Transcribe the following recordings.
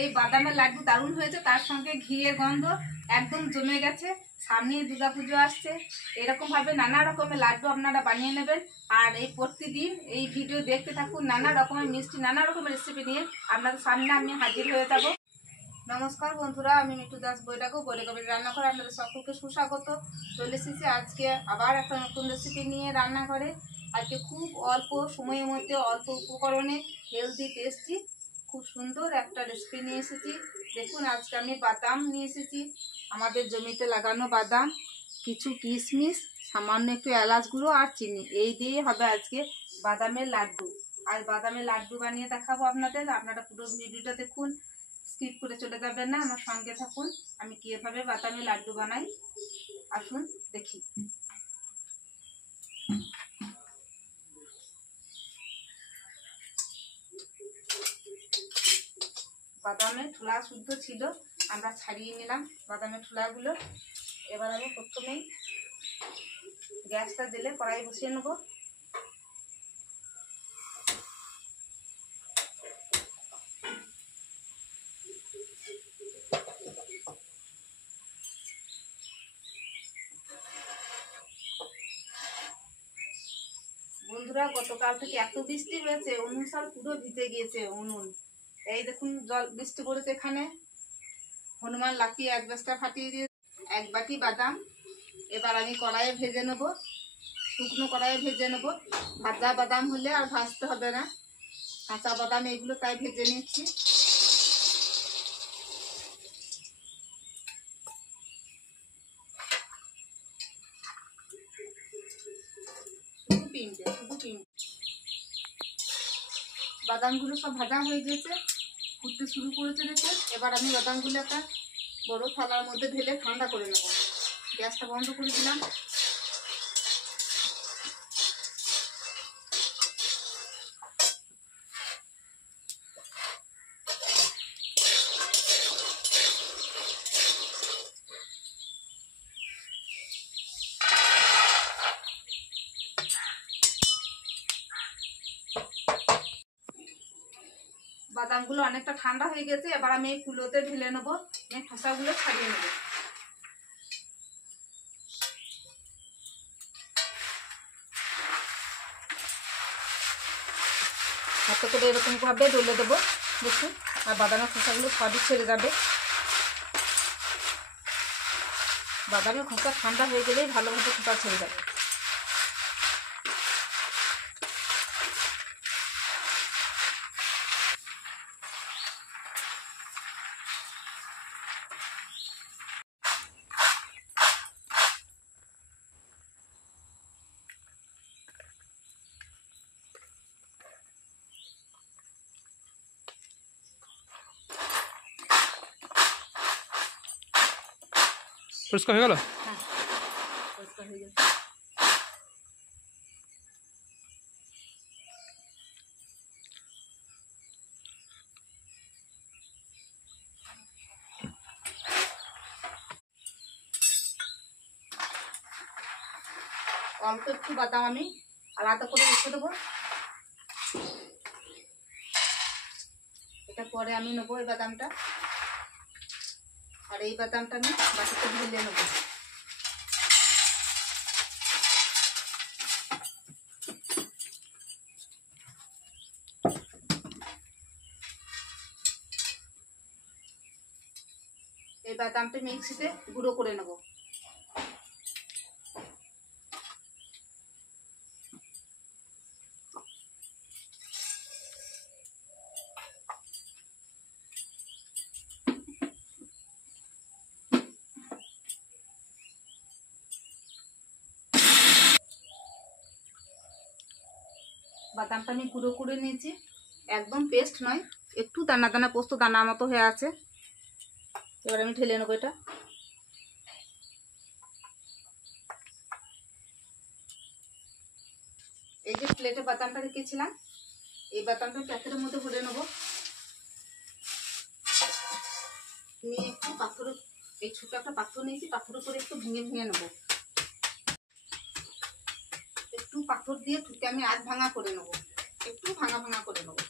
এই বাদামের লাড্ডু দারুণ হয়েছে, তার সঙ্গে ঘিয়ের গন্ধ একদম জমে গেছে। সামনে দুর্গাপুজো আসছে, এরকম ভাবে নানা রকমের লাড্ডু আপনারা বানিয়ে নেবেন। আর এই প্রতিদিন এই ভিডিও দেখতে থাকুন, নানা রকমের মিষ্টি নানা রকমের রেসিপি নিয়ে আপনাদের সামনে আমি হাজির হয়ে যাব। নমস্কার বন্ধুরা, আমি মিঠু দাস বৈরাগো বৈরাগবের রান্নাঘরে আপনাদের সকলকে সুস্বাগত। চলে এসেছি আজকে আবার একটা নতুন রেসিপি নিয়ে রান্নাঘরে। আজকে খুব অল্প সময়ের মধ্যে অল্প উপকরণে হেলদি টেস্টি খুব সুন্দর একটা রেসিপি নিয়ে এসেছি। দেখুন আজকে আমি বাদাম নিয়ে এসেছি, আমাদের জমিতে লাগানো বাদাম, কিছু কিশমিশ, সামান্য একটু এলাচ গুঁড়ো আর চিনি, এই দিয়ে হবে আজকে বাদামের লাড্ডু। আর বাদামের লাড্ডু বানিয়ে দেখাবো আপনাদের। আপনারা পুরো ভিডিওটা দেখুন, স্কিপ করে চলে যাবেন না, আমার সঙ্গে থাকুন আমি কিভাবে বাদামের লাড্ডু বানাই। আসুন দেখি। বাদামের ঠোলা শুদ্ধ ছিল, আমরা ছাড়িয়ে নিলাম বাদামের ঠোলাগুলো। এবার আমি প্রথমেই গ্যাসটা দিলে কড়াই বসিয়ে নেব। বন্ধুরা, গতকাল থেকে এত বৃষ্টি হয়েছে, উনুন সাল পুরো ভিজে গিয়েছে উনুন। এই দেখুন জল বৃষ্টি পড়েছে এখানে। হনুমান লাফিয়ে এক বস্তা ফাটিয়ে দিয়ে এক বাটি বাদাম এবার আমি কড়াইয়ে ভেজে নেব, শুকনো কড়াইয়ে ভেজে নেব। ভাজা বাদাম হলে আর ভাজতে হবে না, কাঁচা বাদাম এগুলো তাই ভেজে নিচ্ছি। বাদামগুলো সব ভাজা হয়ে গেছে, ফুটতে শুরু করেছে দেখে। এবার আমি বাদামগুলো একটা বড় থালার মধ্যে ঢেলে ঠান্ডা করে নেব। গ্যাসটা বন্ধ করে দিলাম। বাদামগুলো অনেকটা ঠান্ডা হয়ে গেছে, এবার আমি এই কুলোতে ঢেলে নেবো, এই খোসাগুলো ছাড়িয়ে নেব। হাতে করে এরকম ভাবে ডলে দেবো, দেখুন। আর বাদামের খোসাগুলো সবই ছেড়ে যাবে। বাদামের খোসা ঠান্ডা হয়ে গেলেই ভালোভাবে খোসা ছেড়ে যাবে। পরিষ্কার হয়ে গেল? হ্যাঁ, পরিষ্কার হয়ে গেছে। অল্প একটু বাদাম আমি আলাদা করে রেখে দেবো, এটা পরে আমি নেবো এই বাদামটা। আর এই বাদামটা আমি বাটিতে ঢেলে নেব। এই বাদামটা মিক্সিতে গুঁড়ো করে নেব। বাদামটা আমি গুঁড়ো করে নিয়েছি, একদম পেস্ট নয়, একটু দানা দানা পোস্ত দানা মতো হয়ে আছে। এবার আমি ঢেলে নেবো এটা। এই যে প্লেটে বাদামটা রেখেছিলাম, এই বাদামটা প্যাকেটের মধ্যে ভরে নেবো। নিয়ে একটু পাথর, এই ছোট একটা পাথর নিয়েছি, পাথরের উপরে একটু ভেঙে ভেঙে নেবো। একটু পাথর দিয়ে ঠুকে আমি আধ ভাঙা করে নেবো, একটু ভাঙা ভাঙা করে নেবো।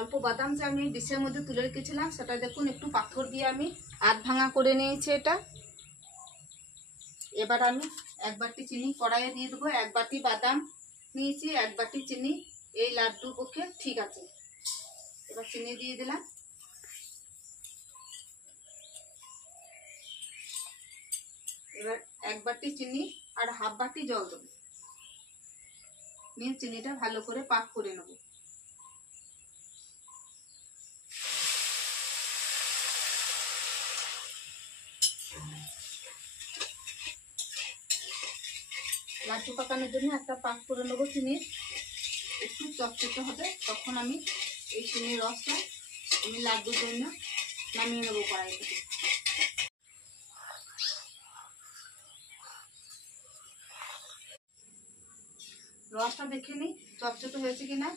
অল্প বাদাম যে আমি ডিশের মধ্যে তুলে রেখেছিলাম সেটা দেখুন একটু পাথর দিয়ে আমি আধ ভাঙা করে নিয়েছি এটা। এবার আমি 1 বাটি চিনি কড়াইয়ে দিয়ে দেবো। 1 বাটি বাদাম নিয়েছি, 1 বাটি চিনি এই লাড্ডুর পক্ষে ঠিক আছে। এবার চিনি দিয়ে দিলাম। এবার 1 বাটি চিনি আর হাফ বাটি জল দেবো, নিয়ে চিনিটা ভালো করে পাক করে নেব। লাড্ডু পাকানোর জন্য একটা পাক করে নেবো চিনির, একটু চটচটে হবে, তখন আমি এই চিনির রসটা আমি লাড্ডুর জন্য নামিয়ে নেবো কড়াই থেকে। রসটা দেখে নিই চটচটে হয়েছে কিনা।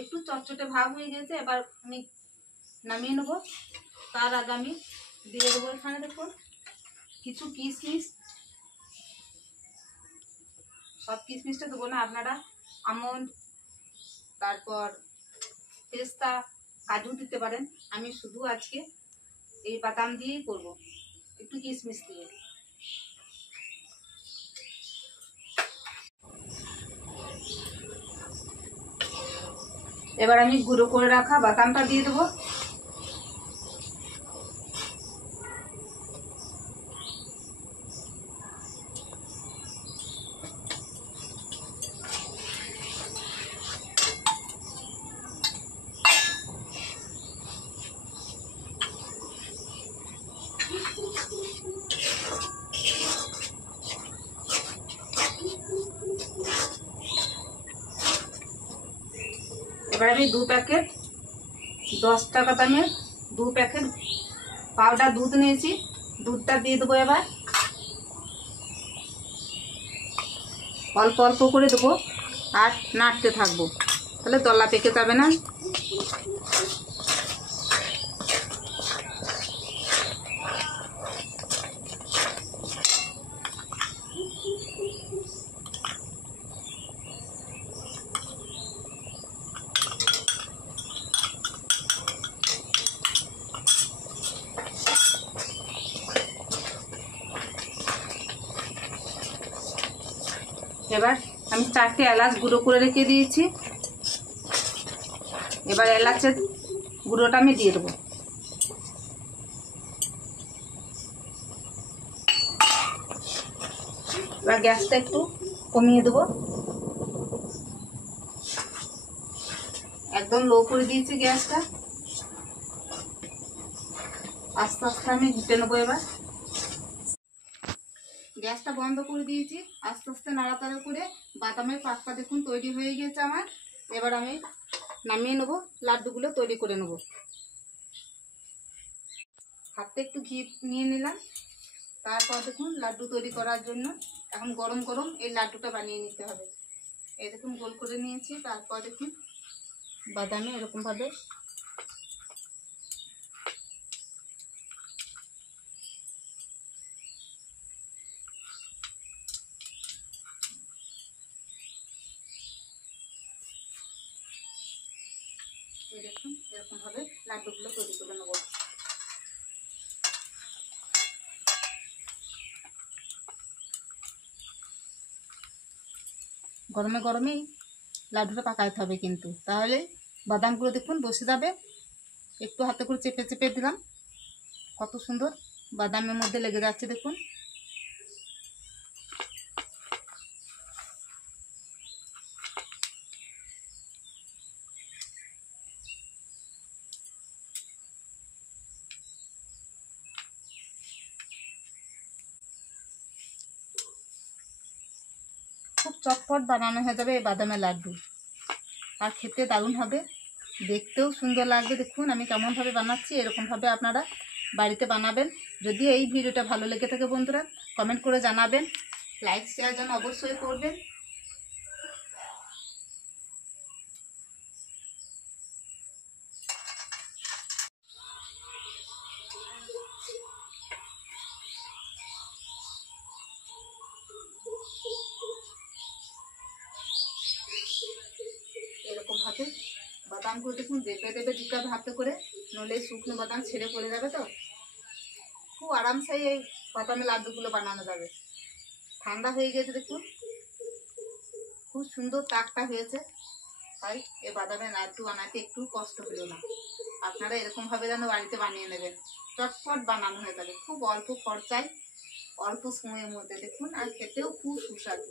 একটু চটচটে ভাব হয়ে গেছে, এবার আমি নামিয়ে নেবো। তার আগে আমি দিয়ে দেবো এখানে দেখুন কিছু কিশমিশ। সব কিশমিশটা দেবো না, আপনারা আমন্ড, তারপর পেস্তা, কাজু দিতে পারেন। আমি শুধু আজকে এই বাদাম দিয়েই করব, একটু কিশমিশ দিয়ে। এবার আমি গুঁড়ো করে রাখা বাদামটা দিয়ে দেবো। এবার আমি 2 প্যাকেট 10 টাকা দামের 2 প্যাকেট পাউডার দুধ নিয়েছি, দুধটা দিয়ে দেবো। এবার অল্প অল্প করে দেবো আর নাড়তে থাকবো, তাহলে দলা পেকে যাবে না। এবার আমি 4টে এলাচ গুঁড়ো করে রেখে দিয়েছি। এবার এলাচের গুঁড়োটা আমি দিয়ে দেবো। এবার গ্যাসটা একটু কমিয়ে দেবো, একদম লো করে দিয়েছি গ্যাসটা। আস্তে আস্তে আমি ঘুটে নেবো। এবার গ্যাসটা বন্ধ করে দিয়েছি, আস্তে আস্তে নাড়াচাড়া করে বাদামের পাকটা দেখুন তৈরি হয়ে গেছে আমার। এবার আমি নামিয়ে নেবো, লাড্ডুগুলো তৈরি করে নেবো। হাতে একটু ঘি নিয়ে নিলাম, তারপর দেখুন লাড্ডু তৈরি করার জন্য এখন গরম গরম এই লাড্ডুটা বানিয়ে নিতে হবে। এই দেখুন গোল করে নিয়েছি, তারপর দেখুন বাদামে এরকমভাবে দেখুন এরকমভাবে লাড্ডুগুলো তৈরি করে নেবো। গরমে গরমেই লাড্ডুটা পাকাইতে হবে কিন্তু, তাহলে বাদামগুলো দেখুন বসে যাবে। একটু হাতে করে চেপে চেপে দিলাম, কত সুন্দর বাদামের মধ্যে লেগে যাচ্ছে দেখুন। খুব চটপট বানানো হয়ে যাবে এই বাদামের লাড্ডু, আর খেতে দারুণ হবে, দেখতেও সুন্দর লাগবে। দেখুন আমি কেমনভাবে বানাচ্ছি, এরকমভাবে আপনারা বাড়িতে বানাবেন। যদি এই ভিডিওটা ভালো লেগে থাকে বন্ধুরা কমেন্ট করে জানাবেন, লাইক শেয়ার যেন অবশ্যই করবেন। এরকমভাবে বাদামগুলো দেখুন দেবে দেবে দিতে হবে হাতে করে, নইলে শুকনো বাদাম ছেড়ে পড়ে যাবে। তো খুব আরামসে এই বাদামের লাড্ডুগুলো বানানো যাবে। ঠান্ডা হয়ে গেছে দেখুন, খুব সুন্দর টাকটা হয়েছে। তাই এই বাদামের লাড্ডু বানাতে একটু কষ্ট হলো না। আপনারা এরকমভাবে যেন বাড়িতে বানিয়ে নেবেন, চটপট বানানো হয়ে যাবে, খুব অল্প খরচায় অল্প সময়ের মধ্যে দেখুন, আর খেতেও খুব সুস্বাদু।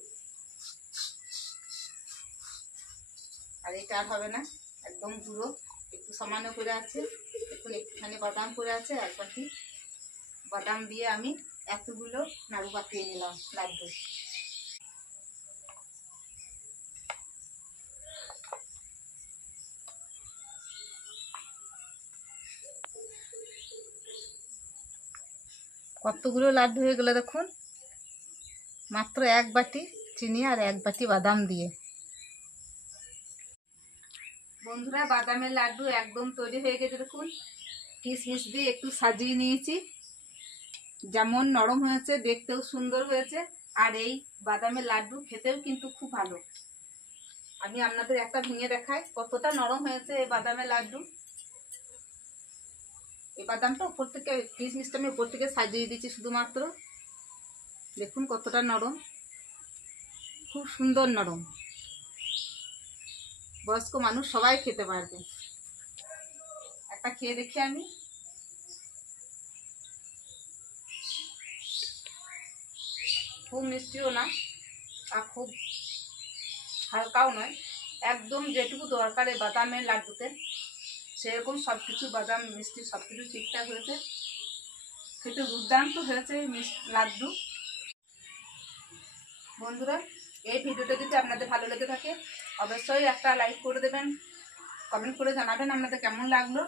আর এটা আর হবে না, একদম গুঁড়ো, একটু সামান্য করে আছে দেখুন, একটুখানি বাদাম করে আছে, এক বাটি বাদাম দিয়ে আমি এতগুলো নাড়ু পাকিয়ে নিলাম লাড্ডু। কতগুলো লাড্ডু হয়ে গেলো দেখুন, মাত্র এক বাটি চিনি আর এক বাটি বাদাম দিয়ে। বন্ধুরা, বাদামের লাড্ডু একদম তৈরি হয়ে গেছে দেখুন, কিশমিশ দিয়ে একটু সাজিয়ে নিয়েছি। যেমন নরম হয়েছে, দেখতেও সুন্দর হয়েছে, আর এই বাদামের লাড্ডু খেতেও কিন্তু খুব ভালো। আমি আপনাদের একটা ভেঙে দেখাই কতটা নরম হয়েছে এই বাদামের লাড্ডু। এই বাদামটা উপর থেকে, কিশমিশটা আমি উপর থেকে সাজিয়ে দিচ্ছি শুধুমাত্র। দেখুন কতটা নরম, খুব সুন্দর নরম, বয়স্ক মানুষ সবাই খেতে পারবে। একটা খেয়ে দেখি আমি। খুব মিষ্টিও না আর খুব হালকাও নয়, একদম যেটুকু দরকার এই বাদামের লাড্ডুতে সেরকম সব কিছু, বাদাম মিষ্টি সব কিছু ঠিকঠাক হয়েছে। খেতে দুর্দান্ত হয়েছে এই লাড্ডু। বন্ধুরা, এই ভিডিওটা যদি আপনাদের ভালো লেগে থাকে অবশ্যই একটা লাইক করে দেবেন, কমেন্ট করে জানাবেন আপনাদের কেমন লাগলো।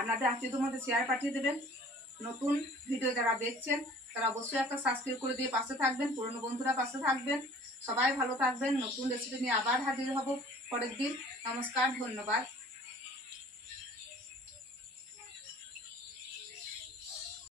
আপনাদের আত্মীয়দের মধ্যে শেয়ার পাঠিয়ে দেবেন। নতুন ভিডিও যারা দেখছেন তারা অবশ্যই একটা সাবস্ক্রাইব করে দিয়ে পাশে থাকবেন, পুরনো বন্ধুরা পাশে থাকবেন। সবাই ভালো থাকবেন। নতুন রেসিপি নিয়ে আবার হাজির হব পরের দিন। নমস্কার, ধন্যবাদ।